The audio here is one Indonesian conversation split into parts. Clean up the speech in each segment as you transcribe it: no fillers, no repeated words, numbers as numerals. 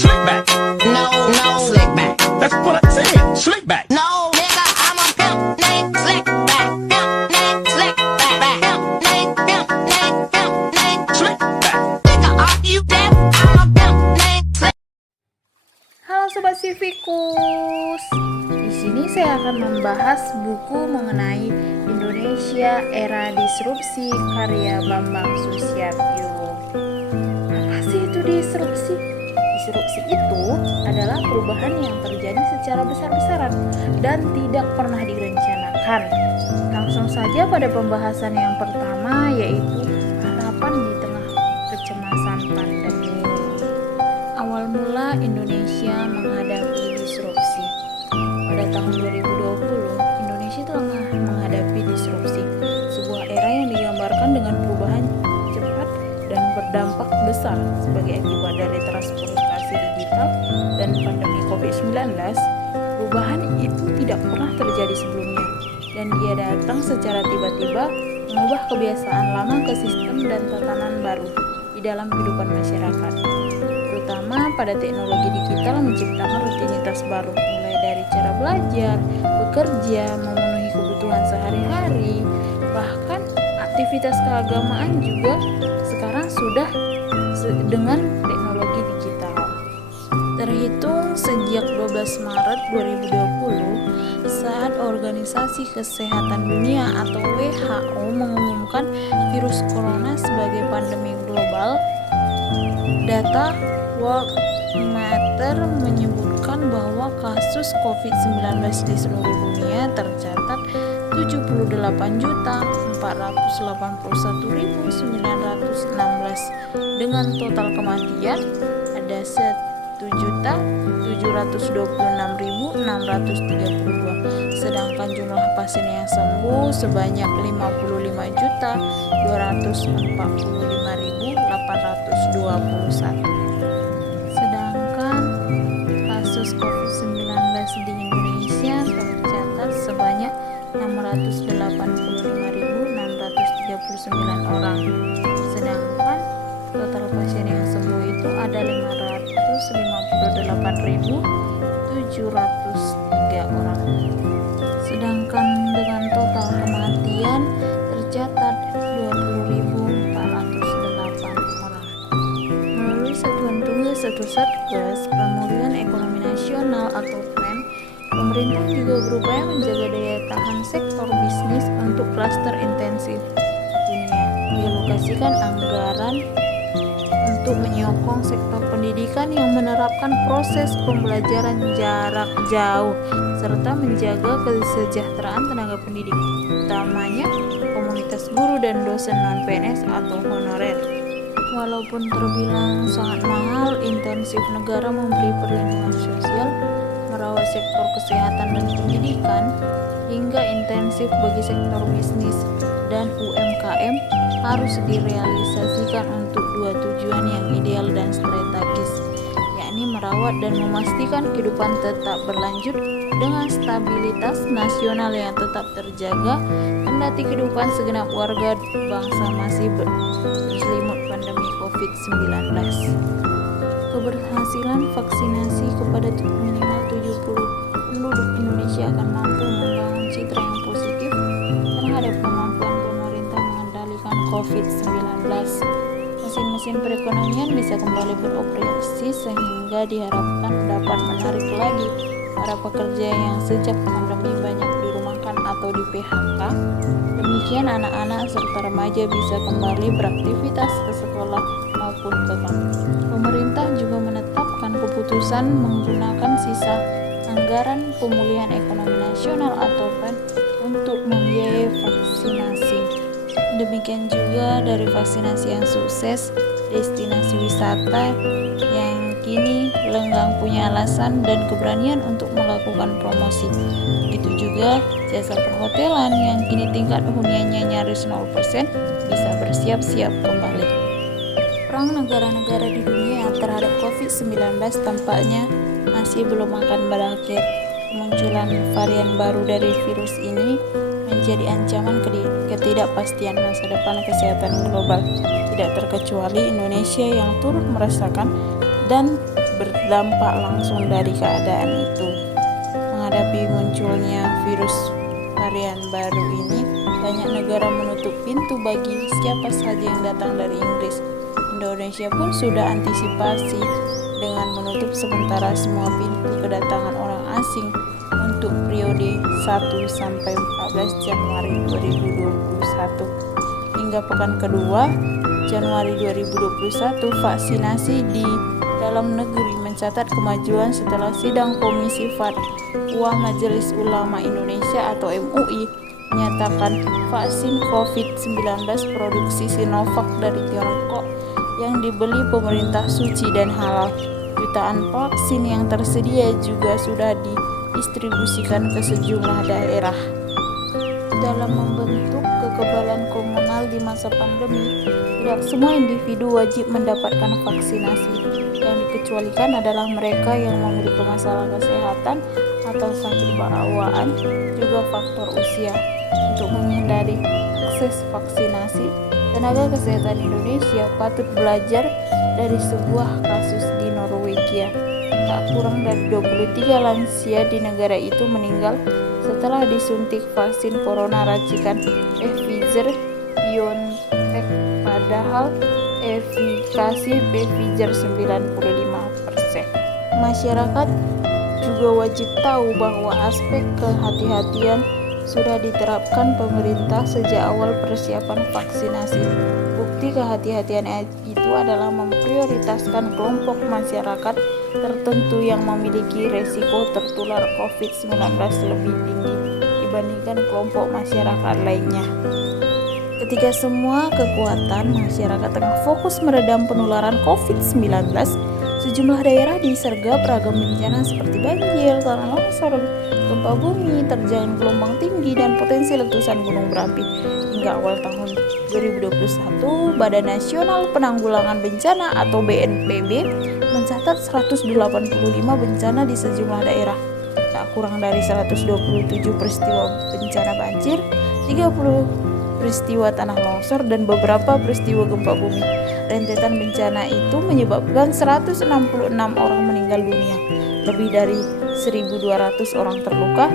Slick back. No, slick back. That's what I said. Slick back. No, nigga, I'm a pimp named Slick back. Pimp named Slick back. Pimp named Slick back. Nigga, are you deaf? I'm a pimp named Slick. Halo Sobat Civikus, di sini saya akan membahas buku mengenai Indonesia Era Disrupsi karya Bambang Susyatyo. Apa sih itu disrupsi? Disrupsi itu adalah perubahan yang terjadi secara besar-besaran dan tidak pernah direncanakan. Langsung saja pada pembahasan yang pertama, yaitu harapan di tengah kecemasan pandemi. Awal mula Indonesia menghadapi disrupsi. Pada tahun 2020, Indonesia telah menghadapi disrupsi, sebuah era yang digambarkan dengan perubahan cepat dan berdampak besar sebagai akibat dari transformasi digital dan pandemi COVID-19. Perubahan itu tidak pernah terjadi sebelumnya, dan dia datang secara tiba-tiba mengubah kebiasaan lama ke sistem dan tatanan baru di dalam kehidupan masyarakat. Terutama pada teknologi digital menciptakan rutinitas baru, mulai dari cara belajar, bekerja, memenuhi kebutuhan sehari-hari, bahkan aktivitas keagamaan juga sekarang sudah dengan teknologi digital. Terhitung sejak 12 Maret 2020 saat Organisasi Kesehatan Dunia atau WHO mengumumkan virus corona sebagai pandemi global, data Worldometer menyebutkan bahwa kasus COVID-19 di seluruh dunia tercatat 78.481.916 dengan total kematian ada 1.726.632, sedangkan jumlah pasien yang sembuh sebanyak 55.245.821. Sedangkan kasus COVID-19 di Indonesia tercatat sebanyak 685.639 orang. Sedangkan total pasien yang sembuh itu ada 558.703 orang. Sedangkan dengan total kematian tercatat 20.408 orang. Melalui Satuan Tugas atau Satgas Pemulihan Ekonomi Nasional atau PEN, pemerintah juga berupaya menjaga daya tahan sektor bisnis untuk klaster intensif dunia. Dialokasikan anggaran untuk menyokong sektor pendidikan yang menerapkan proses pembelajaran jarak jauh serta menjaga kesejahteraan tenaga pendidik, utamanya komunitas guru dan dosen non-PNS atau honorer. Walaupun terbilang sangat mahal, intensif negara memberi perlindungan sosial, merawat sektor kesehatan dan pendidikan, hingga intensif bagi sektor bisnis dan UMKM harus direalisasikan untuk dua tujuan yang ideal dan strategis, yakni merawat dan memastikan kehidupan tetap berlanjut dengan stabilitas nasional yang tetap terjaga, kendati kehidupan segenap warga bangsa masih berselimut pandemi COVID-19. Keberhasilan vaksinasi kepada minimal 70 penduduk Indonesia akan mampu membangun citra yang positif terhadap kemampuan pemerintah mengendalikan COVID-19. Mesin-mesin perekonomian bisa kembali beroperasi sehingga diharapkan dapat menarik lagi para pekerja yang sejak pandemi banyak dirumahkan atau di PHK. Demikian anak-anak serta remaja bisa kembali beraktivitas ke sekolah maupun ke kampus. Pemerintah juga menetapkan keputusan menggunakan sisa anggaran pemulihan ekonomi nasional atau PEN untuk membiayai vaksinasi. Demikian juga dari vaksinasi yang sukses, destinasi wisata yang kini lenggang punya alasan dan keberanian untuk melakukan promosi. Begitu juga jasa perhotelan yang kini tingkat huniannya nyaris 0% bisa bersiap-siap kembali. Perang negara-negara di dunia terhadap COVID-19 tampaknya masih belum akan berakhir. Kemunculan varian baru dari virus ini menjadi ancaman ketidakpastian masa depan kesehatan global, tidak terkecuali Indonesia yang turut merasakan dan dampak langsung dari keadaan itu. Menghadapi munculnya virus varian baru ini, banyak negara menutup pintu bagi siapa saja yang datang dari Inggris. Indonesia pun sudah antisipasi dengan menutup sementara semua pintu kedatangan orang asing untuk periode 1 sampai 14 Januari 2021. Hingga pekan kedua Januari 2021, vaksinasi di dalam negeri mencatat kemajuan setelah sidang Komisi Fatwa Majelis Ulama Indonesia atau MUI menyatakan vaksin COVID-19 produksi Sinovac dari Tiongkok yang dibeli pemerintah suci dan halal. Jutaan vaksin yang tersedia juga sudah didistribusikan ke sejumlah daerah. Dalam membentuk kekebalan komunal di masa pandemi, tidak semua individu wajib mendapatkan vaksinasi. Yang dikecualikan adalah mereka yang memiliki masalah kesehatan atau sakit bawaan, juga faktor usia. Untuk menghindari akses vaksinasi, tenaga kesehatan Indonesia patut belajar dari sebuah kasus di Norwegia. Tak kurang dari 23 lansia di negara itu meninggal setelah disuntik vaksin corona racikan Pfizer-BioNTech, padahal efikasi Pfizer 95%. Masyarakat juga wajib tahu bahwa aspek kehati-hatian sudah diterapkan pemerintah sejak awal persiapan vaksinasi. Bukti kehati-hatian itu adalah memprioritaskan kelompok masyarakat tertentu yang memiliki resiko tertular COVID-19 lebih tinggi dibandingkan kelompok masyarakat lainnya. Ketika semua kekuatan masyarakat tengah fokus meredam penularan COVID-19, sejumlah daerah disergap ragam bencana seperti banjir, tanah longsor, gempa bumi, terjangan gelombang tinggi, dan potensi letusan gunung berapi. Hingga awal tahun 2021, Badan Nasional Penanggulangan Bencana atau BNPB mencatat 185 bencana di sejumlah daerah. Tak kurang dari 127 peristiwa bencana banjir, 30 peristiwa tanah longsor, dan beberapa peristiwa gempa bumi. Rentetan bencana itu menyebabkan 166 orang meninggal dunia, lebih dari 1.200 orang terluka,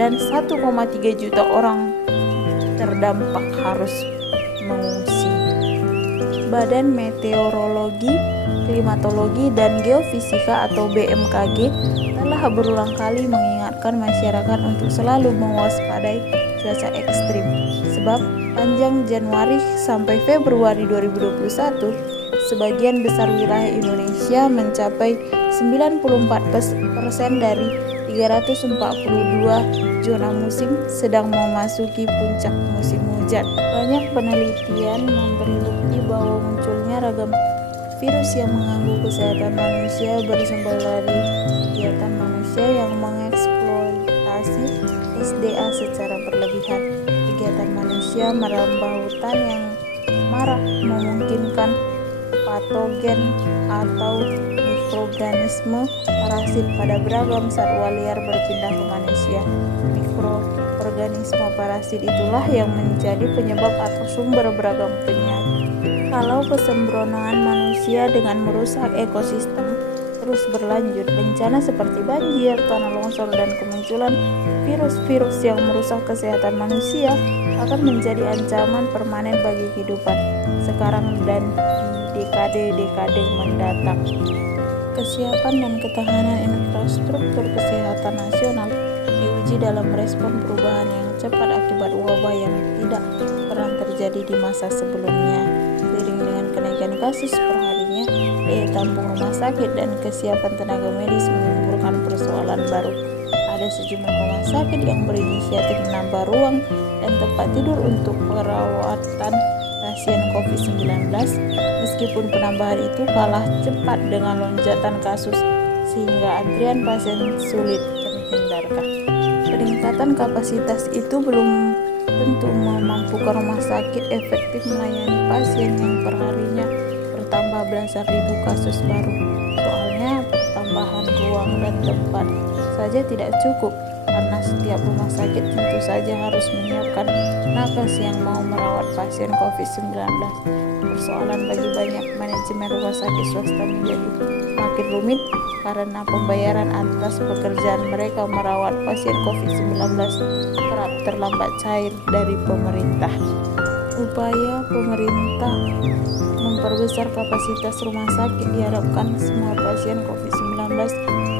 dan 1,3 juta orang terdampak harus mengungsi. Badan Meteorologi, Klimatologi, dan Geofisika atau BMKG telah berulang kali mengingatkan masyarakat untuk selalu mewaspadai cuaca ekstrim. Sebab panjang Januari sampai Februari 2021, sebagian besar wilayah Indonesia mencapai 94% dari 342 zona musim sedang memasuki puncak musim hujan. Banyak penelitian memberi bukti bahwa munculnya ragam virus yang mengganggu kesehatan manusia bersumber dari kegiatan manusia yang mengeksploitasi SDA secara berlebihan. Kegiatan manusia merambah hutan yang marak memungkinkan patogen atau mikroorganisme parasit pada beragam satwa liar berpindah ke manusia. Mikroorganisme parasit itulah yang menjadi penyebab atau sumber beragam penyakit. Kalau kesembronoan manusia dengan merusak ekosistem terus berlanjut, bencana seperti banjir, tanah longsor, dan kemunculan virus-virus yang merusak kesehatan manusia akan menjadi ancaman permanen bagi kehidupan sekarang dan di dekade-dekade mendatang. Kesiapan dan ketahanan infrastruktur kesehatan nasional diuji dalam respon perubahan yang cepat akibat wabah yang tidak pernah terjadi di masa sebelumnya. Seiring dengan kenaikan kasus perharinya, daya tampung rumah sakit dan kesiapan tenaga medis menimbulkan persoalan baru. Ada sejumlah rumah sakit yang berinisiatif menambah ruang dan tempat tidur untuk perawatan pasien COVID-19, meskipun penambahan itu kalah cepat dengan lonjakan kasus sehingga antrian pasien sulit terhindarkan. Peningkatan kapasitas itu belum tentu memampukan rumah sakit efektif melayani pasien yang perharinya bertambah belasan ribu kasus baru. Soalnya pertambahan ruang dan tempat saja tidak cukup, karena karena setiap rumah sakit tentu saja harus menyiapkan nakes yang mau merawat pasien COVID-19. Persoalan bagi banyak manajemen rumah sakit swasta menjadi makin rumit karena pembayaran atas pekerjaan mereka merawat pasien COVID-19 kerap terlambat cair dari pemerintah. Upaya pemerintah memperbesar kapasitas rumah sakit diharapkan semua pasien COVID-19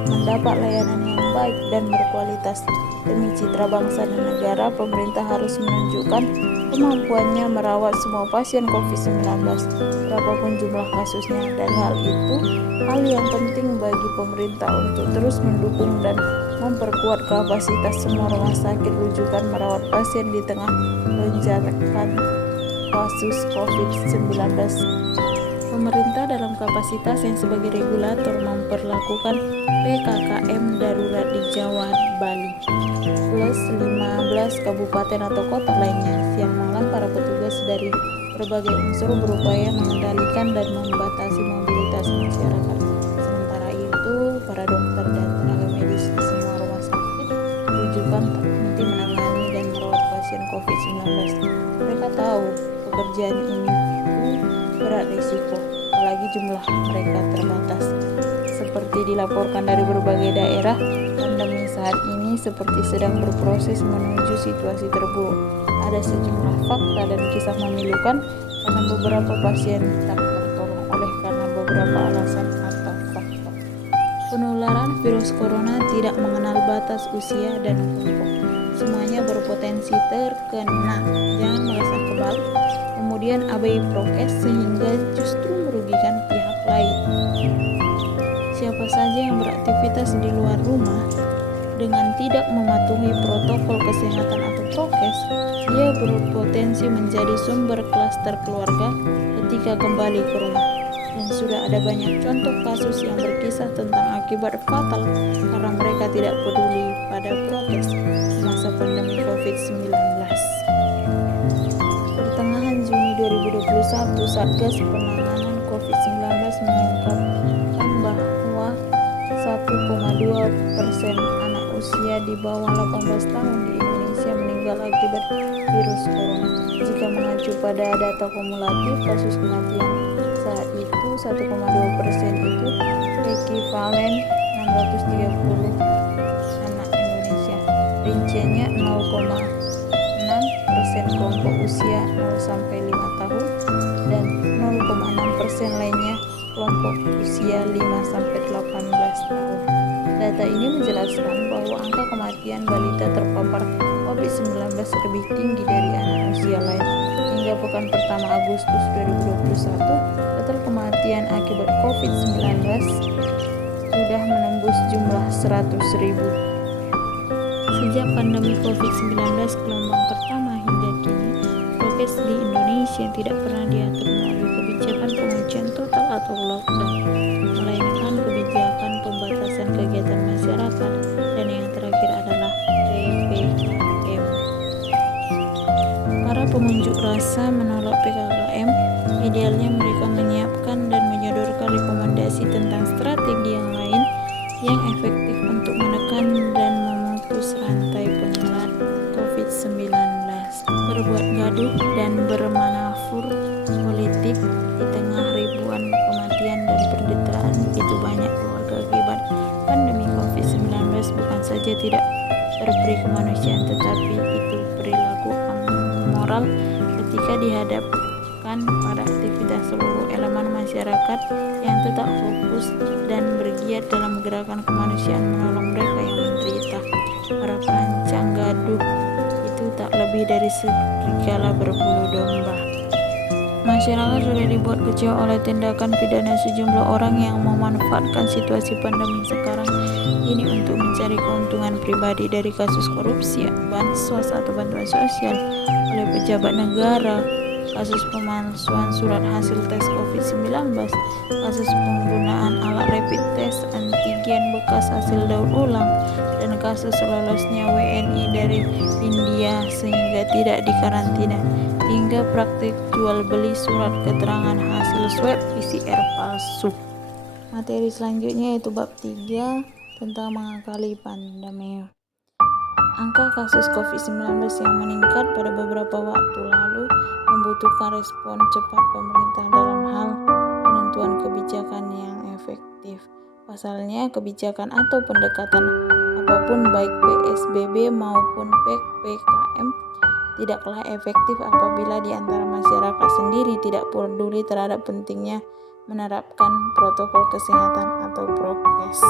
mendapat layanan yang baik dan berkualitas. Demi citra bangsa dan negara, pemerintah harus menunjukkan kemampuannya merawat semua pasien COVID-19, berapapun jumlah kasusnya, dan hal itu hal yang penting bagi pemerintah untuk terus mendukung dan memperkuat kapasitas semua rumah sakit rujukan merawat pasien di tengah lonjakan kasus COVID-19. Pemerintah dalam kapasitas yang sebagai regulator memperlakukan PKKM darurat di Jawa, Bali, plus 15 kabupaten atau kota lainnya. Siang malam para petugas dari berbagai unsur berupaya mengendalikan dan membatasi mobilitas masyarakat. Sementara itu, para dokter dan tenaga medis di semua rumah sakit rujukan tak berhenti menangani dan merawat pasien COVID-19. Mereka tahu pekerjaan ini berat risiko, apalagi jumlah mereka terbatas. Seperti dilaporkan dari berbagai daerah, pandemi saat ini seperti sedang berproses menuju situasi terburuk. Ada sejumlah fakta dan kisah memilukan karena beberapa pasien tak tertolong oleh karena beberapa alasan atau faktor. Penularan virus corona tidak mengenal batas usia dan kelompok. Semuanya berpotensi terkena. Jangan merasa kebal, kemudian abai prokes sehingga justru merugikan pihak lain. Siapa saja yang beraktivitas di luar rumah dengan tidak mematuhi protokol kesehatan atau prokes, dia berpotensi menjadi sumber klaster keluarga ketika kembali ke rumah. Dan sudah ada banyak contoh kasus yang berkisah tentang akibat fatal karena mereka tidak peduli pada prokes semasa pandemi COVID-19. Pertengahan Juni 2021, Satgas Penanganan COVID-19 mengungkapkan bahwa 1,2% anak usia di bawah 18 tahun di Indonesia meninggal akibat virus corona. Jika mengacu pada data kumulatif kasus kematian saat itu, 1,2% itu ekivalen 630 anak Indonesia. Rinciannya 0,6% kelompok usia 0-5 tahun dan 0,6% lainnya kelompok usia 5-18 tahun. Data ini menjelaskan bahwa angka kematian balita terpapar COVID-19 lebih tinggi dari anak usia lain. Hingga pekan pertama Agustus 2021, total kematian akibat COVID-19 sudah menembus jumlah 100.000. Sejak pandemi COVID-19 gelombang pertama hingga kini, prokes di Indonesia tidak pernah diatur melalui kebijakan penguncian total atau lockdown, melainkan kebijakan pembatasan kegiatan masyarakat, dan yang terakhir adalah PPKM. Para pengunjuk rasa menolak PPKM, idealnya mereka menyiapkan dan menyodorkan rekomendasi tentang strategi yang lain yang efektif untuk menekan dan memutus rantai penularan COVID-19. Berbuat gaduh dan bermanufur politik di tengah ribuan kematian dan penderitaan begitu banyak keluarga akibat pandemi COVID-19 bukan saja tidak berperi kemanusiaan, tetapi itu perilaku amoral ketika dihadapkan pada aktivitas seluruh elemen masyarakat yang tetap fokus dan bergiat dalam gerakan kemanusiaan menolong mereka yang menderita. Para perancang gaduh itu tak lebih dari serigala berbulu domba. Masyarakat sudah dibuat kecewa oleh tindakan pidana sejumlah orang yang memanfaatkan situasi pandemi sekarang ini untuk mencari keuntungan pribadi dari kasus korupsi, bansos atau bantuan sosial oleh pejabat negara, kasus pemalsuan surat hasil tes COVID-19, kasus penggunaan alat rapid test antigen bekas hasil daur ulang, dan kasus lolosnya WNI dari India sehingga tidak dikarantina, hingga praktik jual beli surat keterangan hasil swab PCR palsu. Materi selanjutnya yaitu bab 3 tentang mengakali pandemi. Angka kasus COVID-19 yang meningkat pada beberapa waktu lalu membutuhkan respon cepat pemerintah dalam hal penentuan kebijakan yang efektif. Pasalnya, kebijakan atau pendekatan apapun baik PSBB maupun PPKM tidaklah efektif apabila di antara masyarakat sendiri tidak peduli terhadap pentingnya menerapkan protokol kesehatan atau prokes.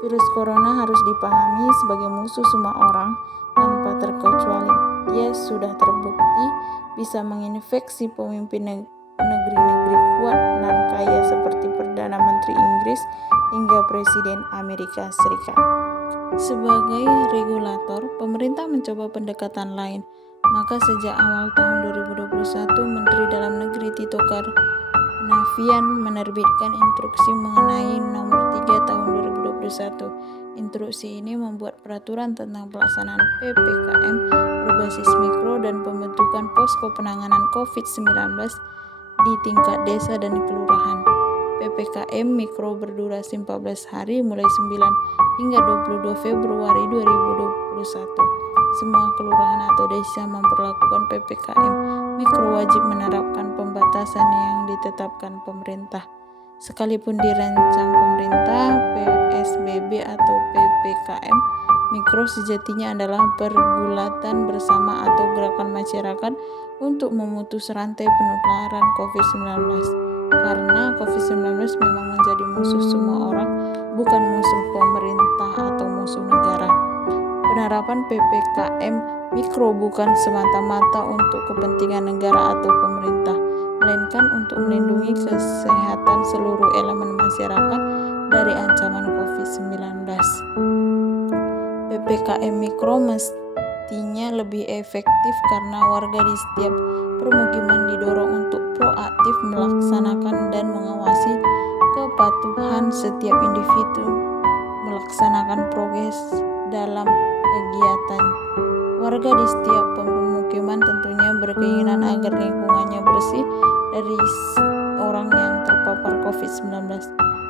Virus corona harus dipahami sebagai musuh semua orang tanpa terkecuali. Dia sudah terbukti bisa menginfeksi pemimpin negeri-negeri kuat dan kaya seperti Perdana Menteri Inggris hingga Presiden Amerika Serikat. Sebagai regulator, pemerintah mencoba pendekatan lain. Maka sejak awal tahun 2021, Menteri Dalam Negeri Tito Karnavian menerbitkan instruksi mengenai nomor 3 tahun 2021. Instruksi ini membuat peraturan tentang pelaksanaan PPKM berbasis mikro dan pembentukan posko penanganan COVID-19 di tingkat desa dan kelurahan. PPKM mikro berdurasi 14 hari mulai 9 hingga 22 Februari 2021. Semua kelurahan atau desa memperlakukan PPKM mikro wajib menerapkan pembatasan yang ditetapkan pemerintah. Sekalipun dirancang pemerintah, PSBB atau PPKM mikro sejatinya adalah pergulatan bersama atau gerakan masyarakat untuk memutus rantai penularan COVID-19. Karena COVID-19 memang menjadi musuh semua orang, bukan musuh pemerintah atau musuh negara. Penerapan PPKM mikro bukan semata-mata untuk kepentingan negara atau pemerintah, melainkan untuk melindungi kesehatan seluruh elemen masyarakat dari ancaman COVID-19. PPKM mikro mestinya lebih efektif karena warga di setiap permukiman didorong untuk proaktif melaksanakan dan mengawasi kepatuhan setiap individu melaksanakan prokes dalam kegiatan. Warga di setiap permukiman tentunya berkeinginan agar lingkungannya bersih dari orang yang terpapar COVID-19.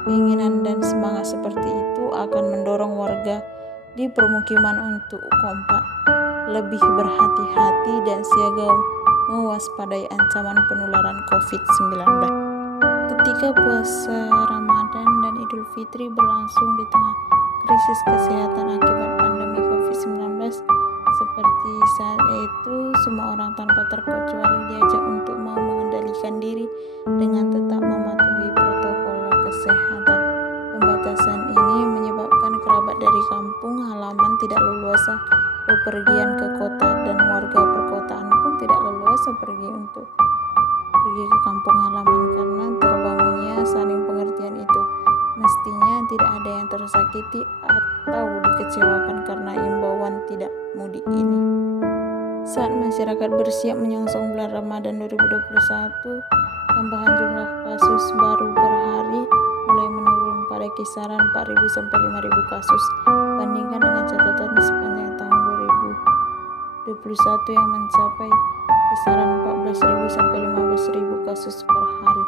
Keinginan dan semangat seperti itu akan mendorong warga di permukiman untuk kompak, lebih berhati-hati dan siaga mewaspadai ancaman penularan COVID-19. Ketika puasa Ramadan dan Idul Fitri berlangsung di tengah krisis kesehatan akibat pandemi COVID-19, seperti saat itu semua orang tanpa terkecuali diajak untuk mau mengendalikan diri dengan tetap mematuhi protokol kesehatan. Pembatasan ini menyebabkan kerabat dari kampung halaman tidak leluasa bepergian ke kota dan warga perkotaan pun tidak leluasa pergi ke kampung halaman karena terbangunnya saling pengertian itu. Mestinya tidak ada yang tersakiti atau dikecewakan karena imbauan tidak mudik ini. Saat masyarakat bersiap menyongsong bulan Ramadan 2021, tambahan jumlah kasus baru per hari mulai menurun pada kisaran 4.000 sampai 5.000 kasus bandingkan dengan catatan sepanjang tahun 2021 yang mencapai kisaran 14.000 sampai 15.000 kasus per hari.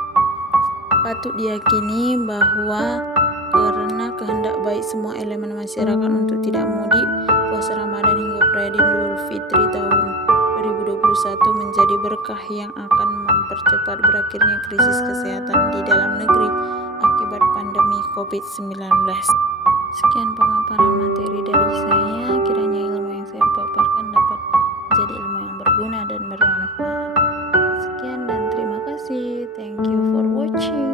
Patut diyakini bahwa karena kehendak baik semua elemen masyarakat untuk tidak mudik, puasa Ramadan hingga perayaan Idul Fitri tahun 2021 menjadi berkah yang akan mempercepat berakhirnya krisis kesehatan di dalam negeri akibat pandemi COVID-19. Sekian pemaparan materi dari saya, kiranya ilmu yang saya paparkan dapat menjadi ilmu yang berguna dan bermanfaat. Sekian dan terima kasih. Thank you for watching.